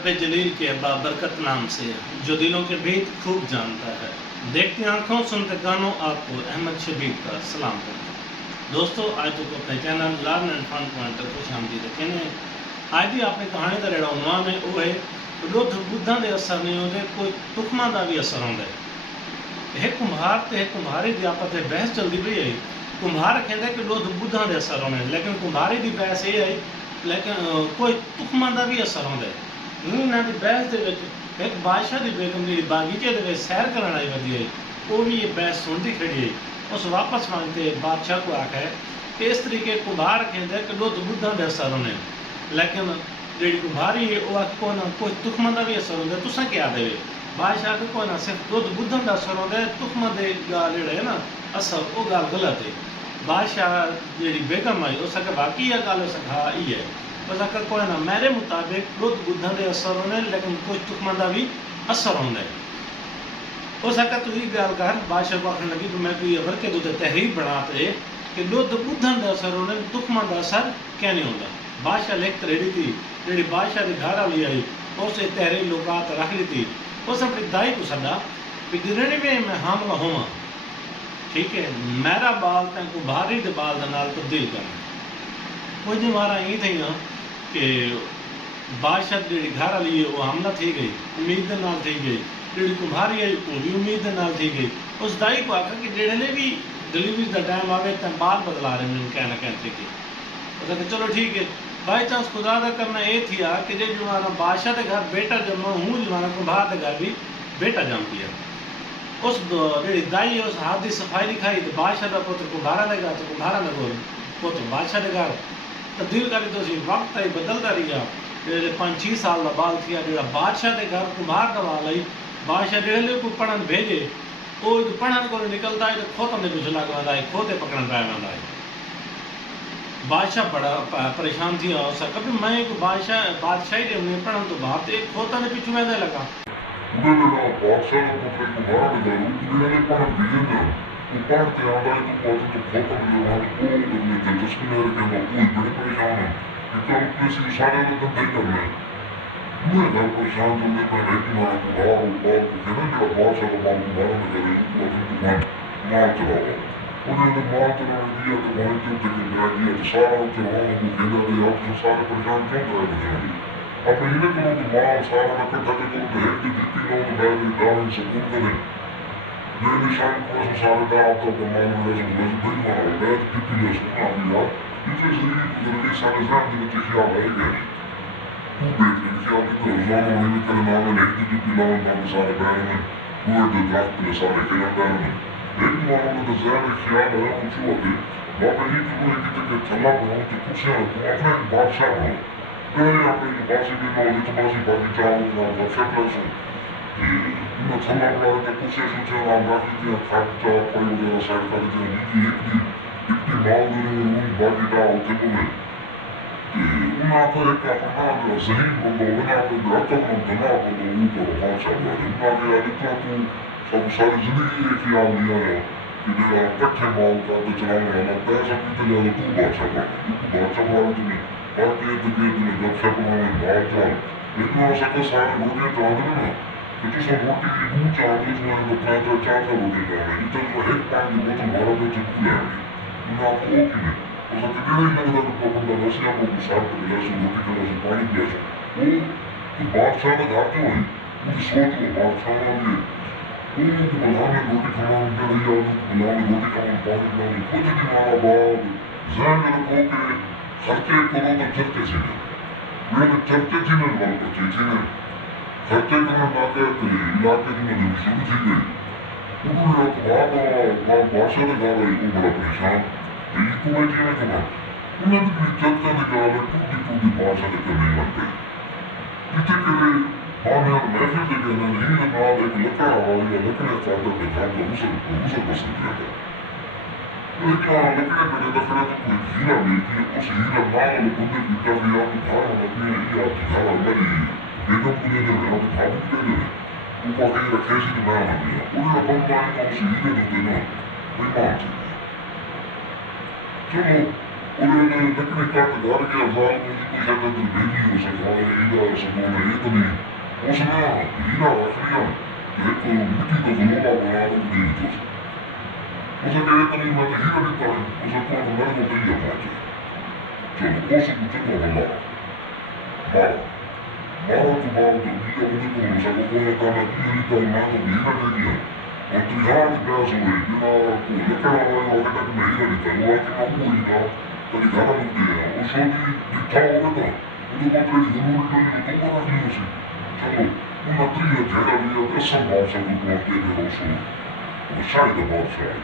रब जलील के बाबरकत नाम से जो दिलों के भेद खूब जानता है, देखती आंखों सुनते कानों, आपको अहमद शबीर का सलाम करता हूँ। दोस्तों, आज तो अपने चैनल लर्न एंड फनपॉइंट तक खुश आमदीद कहने। आज भी अपनी कहानी का जड़ा उन्वान है वो है रुद्ध बुद्धा के असर नहीं होते, कोई तुखमा का भी असर होता है। एक कुम्हार तो एक कुम्हारी की आपस में बहस चलती पई है। कुम्हार कहते कि रुद्ध बुद्धा के असर होने, लेकिन कुम्हारी की बहस ये है लेकिन कोई तुखमा का भी असर होता है। इन्हों की बहस के एक बादशाह की बेगम जी बागीचे के सैर करने आई वधी है, वो भी ये बहस सुनती खड़ी है। उस वापस मांगते बादशाह को आखे कि इस तरीके कुम्हार कहते कि रुद्ध बुद्धा के असर होने, लेकिन जी कुम्हारी है वो को ना कोई तुखमा का भी असर होता है, तुसा क्या देवे। बादशाह को कोई ना सिर्फ रुद्ध बुद्धा का असर होता है, तुखमा के गाल है ना असर वो गाल गलत है। बादशाह जी बेगम आई उस बाकी यह गाल हाँ ही है, उस कोई ना मेरे मुताबिक रुद्ध बुद्धा के असर होने, लेकिन कोई तुखमा का भी असर होता है। उस तू ही गल कर। बादशाह को आखन लगी कि मैं कोई अगर के तुझे तहरीर बनाते कि रुद्ध बुद्धा का असर होने, तुखमा का असर क्या नहीं होता। बादशाह लिख रेडी थी, जी बादशाह की घर वाली आई उस तहरीर लुकात रख ली थी। उस अपनी दाई को सदा भी गिरने में मैं हमला होवा, ठीक है, मेरा बाल तक भारी के बाल के नाल तब्दील करना। कुछ मारा ये थी ना कि बादशाह जी घर वाली है वो हमला थी गई, उम्मीद के नाल थी गई। जी कुम्हारी आई वो भी उम्मीद के नाल थी गई। उस दाई को आखा कि जेड़े भी डिलीवरी का टाइम आवे तो बाल बदला रहे मैंने कहना कहते कि उसने चलो ठीक है। बाई चांस खुदा का करना ये थी कि जो जमाना बादशाह के घर बेटा जमा हूँ, जमाना कुम्हार के घर भी बेटा जम गया। उस जी दाई उस हाथ की सफाई दिखाई तो बादशाह का पुत्र कुम्हारा ने गया, तो कुम्हारा ने पुत्र बादशाह के घर तब्दील करी। तो वक्त आई बदलता रहा, जो 5-6 साल का बाल थी जो बादशाह के घर कुम्हार का बाल आई। बादशाह जो को पढ़न भेजे वो पढ़न को निकलता है तो खोतन के पिछले लगवाता है, खोते पकड़न पाया वह है। बादशाह बड़ा परेशान थी और कभी मैं एक बादशाही के उन्हें पढ़न तो बात एक खोता ने पिछू वैसे लगा बादशाह का पुत्र कुम्हारा ने कहा उन्होंने पढ़न भेजे ना वो पढ़ते आंदा है तो खोता में जवान को दिलचस्पी नहीं रखेगा, कोई बड़े परेशान है कि कल किसी सारे लोग धंधे करना है। पूरे घर परेशान तो मैं है कि मैं कुम्हार और बाल को कहना जरा बादशाह का बाल कुम्हारा ने करे माल चलाओ। उन्होंने माल चलाने दिया तो वहाँ क्यों तक दिया तो सारा चलाओ को खेला गया। आप तो सारे परेशान क्यों कराए बजाएंगे, आप इन्हें करो तो माल सारा इकट्ठा करो तो हेल्थ की जितनी लो तो बैठ दान सकून करें। मैं निशान को ऐसा सारे का आपका माल में ऐसे बड़ी मारा बैठ कितनी ले सुना अभी यार इसे शरीर जरूरी सारे जहां के बच्चे ख्याल है गए तू बेहतरीन ख्याल की तो रोजाना होने में तेरे नाम में हेल्थ की पिलाओ नाम सारे बैठ में पूरे जो दरख्त में सारे खेला बैठ में एक मारों में तो ज़्यादा ख्याल है ऊँची होती बाबा जी की कोई की तक थल्ला बनाओ तो कुर्सियाँ रखो अपना एक बादशाह बनाओ पहले अपने की बासी भी ना होती तो बासी बाकी चाहो तो आप बादशाह प्लेसों इन्हें थल्ला बना तो कुर्सियाँ सूचियाँ नाम रखी थी खाट चाह कोई वगैरह साइड कर दी नीति इतनी माल देने में बाकी चाह होते तुम्हें उन्हें तो एक अपना जो जहीन बंदो उन्हें अपने दरख्त में बना बंदो ऊपर बादशाह बना उन्हें के अधिकता तो सब सारी जिंदगी एक ख्याल लिया है कि मेरा कट्ठे माल का तो चलाने वाला पैसा कितना ज़्यादा तू बादशाह बना तू बादशाह बना तुम्हें बाकी तो के तुम्हें गपशप बनाने माल चाल लेकिन हो सके सारे रोटियाँ चाहते ना तो तू सब रोटी की दूध चाहते उसमें तो 3-4 रोटी चाहते इतना जो एक पानी की बोतल भरा में चुप ले आएंगे उन्हें आपको ओके में हो सके डेढ़ ही लगता तो बंदा वैसे आपको साफ कर दिया से रोटी का वैसे पानी दिया से वो तो बादशाह का घर क्यों है मुझे सोच लो बादशाह वाले बनाने रोटी खाना उनके लिए बनाने रोटी खाना पानी बनाने कुछ नहीं मारा बाद जहन में रखो कि खर्चे करो तो चलते से मेरे चलते थी ना बाल बच्चे थी ना खर्चे करना ना कहते इलाके की नदी शुरू थी गई उन्होंने अखबार बादशाह ने कहा भाई वो बड़ा परेशान यही को मैं जी में कहा उन्हें तो भी चलते निकाला टूटी बादशाह ने करने लग गई जितने के लिए हाँ यार महफिल के कहना नहीं है नाल एक लकड़ा आ या लकड़े चादर के घर का उसल पसंद किया था लेकिन हाँ लकड़े बड़े लकड़ा तो कोई हीरा लेके उस हीरा नाल बंदे की कर दिया तो घर में अपने ही आपकी घर मेरी बेगम को ले जाए आप भाभी को ले जाए वो कहीं रखे सी तो मैं आ गया उन्हें अपन माए तो उस हीरे देते ना कोई मान सकते चलो लेकिन कट घर के अफजाल मुझे कोई शायद अंदर बेबी हो सकता है हीरा सदोना ये तो नहीं उसने हीरा रख लिया एक मिट्टी का गलोला बना दो नहीं तो उसे कहे तो नहीं मैं तो हीरा देता है उसे कौन तो मेरे को कही पहुंचे चलो कोशिश मुझे को बल्ला मारा मारा तो बाद दिया मुझे को उसे को कोई काम किया नहीं तो मैं तो हीरा दे दिया और तो यार की बहस हो गई बिना को लकड़ा वाला वक्त तक मैं हीरा देता वो आके ना वो हीरा तरी घाटा मुक्ति है और सोनी दिखा होगा तो मुझे को तेरी जरूरी तो नहीं तो बना नहीं उसे चलो una tria terra via essa moça do quarteiro rosso o sai da moça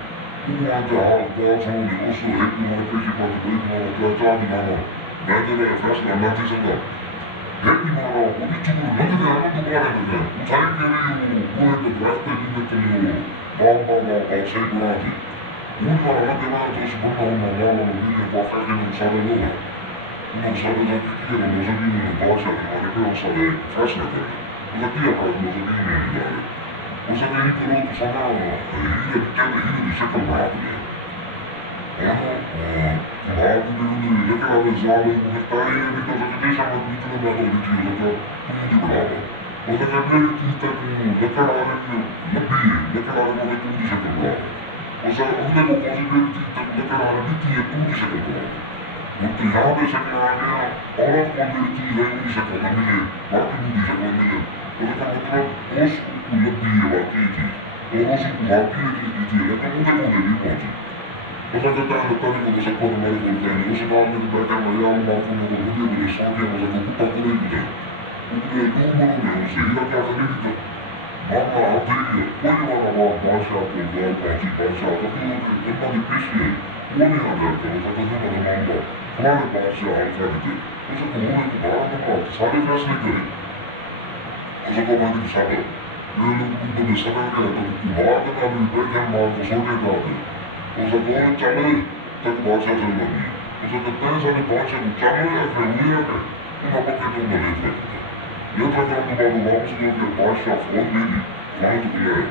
uma da alta onde o seu ritmo é principal do ritmo da tarde não nada é fácil na notícia da ritmo não o ritmo não tem nada do cara né o sai que ele o corpo do braço de meio bomba lá ao ser grande uma hora que vai dos bom uma lá no vídeo para fazer um salão não sabe da que não sabe não pode não não sabe faz nada Latia para os meus amigos, os amigos que não são na ilha de cada ilha de sempre bravo, né? Bravo de daquela lesada em que está aí, então já que deixa muito no meu de dia, já tudo de bravo. Mas a galera que está com daquela hora que na bia, daquela hora que tudo de sempre bravo. Mas a única coisa que ele está daquela hora que tinha tudo de sempre bravo. Porque já deixa que na hora quando ele tinha de sempre bravo, vai tudo de sempre bravo. उसका मतलब उस उपलब्धि ये बाकी थी और उस बाकी की थी लेकिन मुझे को नहीं पहुंची पता करता है लगता नहीं मुझे सबको हमारे बोलते हैं उस बात में बैठा मजा और माफी में को मुझे सौ के मुझे को कुत्ता को नहीं दिया उसने दूर मनो में उसे हीरा क्या करने दिया मामा आप देखिए कोई वाला बात बादशाह को द्वार पहुंची बादशाह तो फिर इतना भी पीस गई वो नहीं आ जाता उसका तो जो मेरा मामला हमारे बादशाह हाल कर देते उसे को होने को बड़ा मना सारे फैसले करे उसे को मैंने सादा ये लोग को तो सादा गया तो बात का भी बैठे मार को सोने का है उसे को चले तक बादशाह चल गई उसे कहते हैं सारे बादशाह को चले या फिर हुई है उन्हें पक्के तो मिले थे ये था कि उनके बाद वापस गए कि बादशाह फौज भी दी वहाँ तो गया है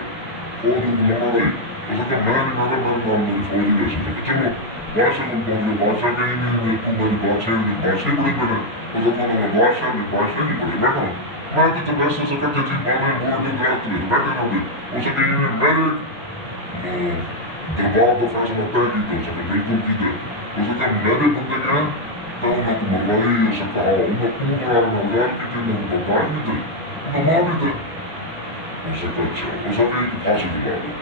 फौज उनको लगा रही उसे कहा मैं नहीं मेरा नाम मेरी फौज ही कैसे था चलो बादशाह को बोल बादशाह के ही नहीं तू मेरी बादशाह बड़ी बने उसे बोला बादशाह नहीं बड़े बैठा मैं तो वैसे से करते थी मैंने बोर्ड में रात में बैठे ना भी उसे कहीं ने मेरे दरबार का फैसला तय की तो उसे बिल्कुल की दे उसे कहा मेरे बंदे क्या तो उन्हें को मरवाई उसे कहा उन्हें पूरा नजर की थी उन्हें बताया नहीं थे उन्हें मार भी थे उसे कहा अच्छा उसे कहीं की फांसी दिला दो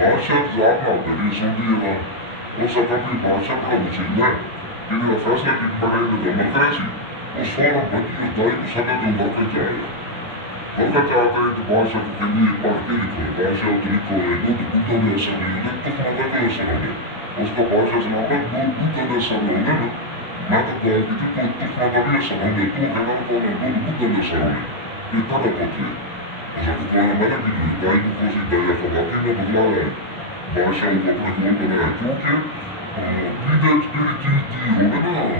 बादशाह ज़्यादा बड़ी सुन है उसे कभी बादशाह बड़ा मुझे है इन्हें फैसला की पढ़ाई में अमल करें उस फौरन बच्ची दाई को सदा जो बरकत चाहेगा बरकत चाहता है तो बादशाह के लिए एक बार के लिखो बादशाह तरीको है दूध बुद्धों में ऐसा नहीं है तो खाना का ऐसा नहीं है उसका बादशाह से नाम है दूध बुद्धों में ऐसा नहीं है मैं तो कह रही थी तो खाना भी ऐसा नहीं है तू कहना तो दूध बुद्धों में ऐसा नहीं है ये तड़ा पति है ऐसा तो कहना मैंने भी नहीं दाई को कोसी दाई का बाकी में बदला है बादशाह को अपने गोल बनाया क्योंकि लीडर स्पिरिटी होगा ना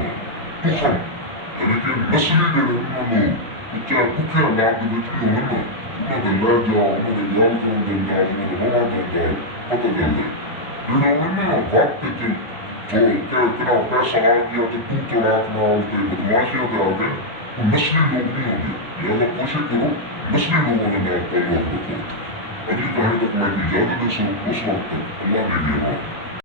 तुखम लेकिन नस्ली जो उन्होंने क्या कुछ लाभ देखी हो ना उन्होंने ले जाओ उन्होंने याद कर देना उन्होंने बना देना पता चल गया इन्होंने ना बात पे तो क्या इतना पैसा आ गया तो तू तो रात ना आते बदमाशियां तो आ गए वो नस्ली लोग नहीं होंगे या तो कोशिश करो नस्ली लोगों ने ना पैदा रखो अगली कहानी तक मैं इजाजत दे उस वक्त तक अल्लाह ने दिया